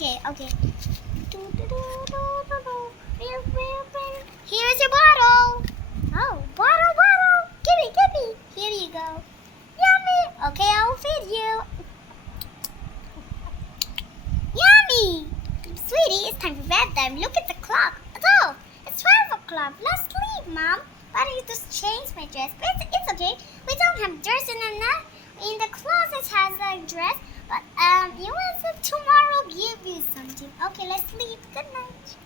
Okay. Here's your bottle. Oh, bottle. Give me. Here you go. Yummy. Okay, I'll feed you. Yummy. Sweetie, it's time for bedtime. Look at the clock. Oh, it's 12 o'clock. Let's sleep, Mom. Why don't you just change my dress? But it's okay. We don't have dress in the closet has a dress. But you want tomorrow give you something. Okay, let's sleep. Good night.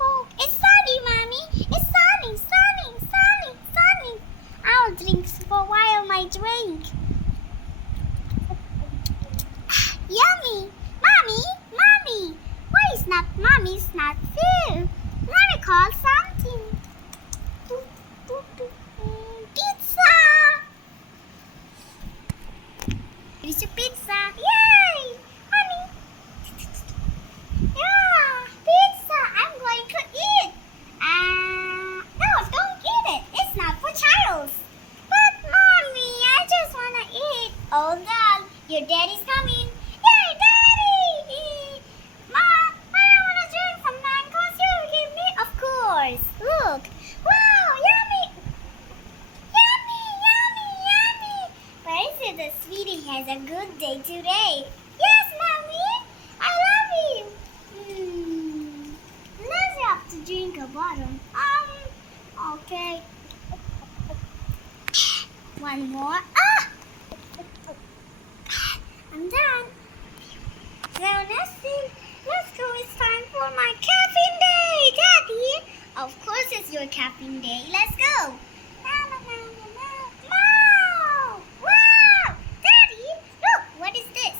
Oh, it's sunny, Mommy. It's sunny. I'll drink for a while my drink. Yummy. Mommy. Why is not Mommy? It's not fair. Mommy called something. Pizza. Here's your pizza. Yay! Honey. Yeah, pizza. I'm going to eat. No, don't eat it. It's not for child. But Mommy, I just want to eat. Hold on. Your daddy's coming. Yay, Daddy! Mom, I want to drink some mangoes. You give me? Of course. Look. Wow, yummy. Where is it that Sweetie has a good day today? Yes, Mommy. I love you. Let's have to drink a bottle. Okay. One more. I'm done. So let's go. It's time for my caffeine day, Daddy. Of course, it's your caffeine day. Let's go. Wow! Daddy, look. What is this?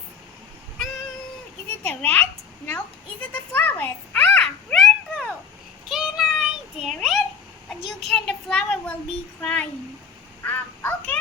Is it the rat? Nope. Is it the flowers? Rainbow. Can I dare it? But you can. The flower will be crying. Okay.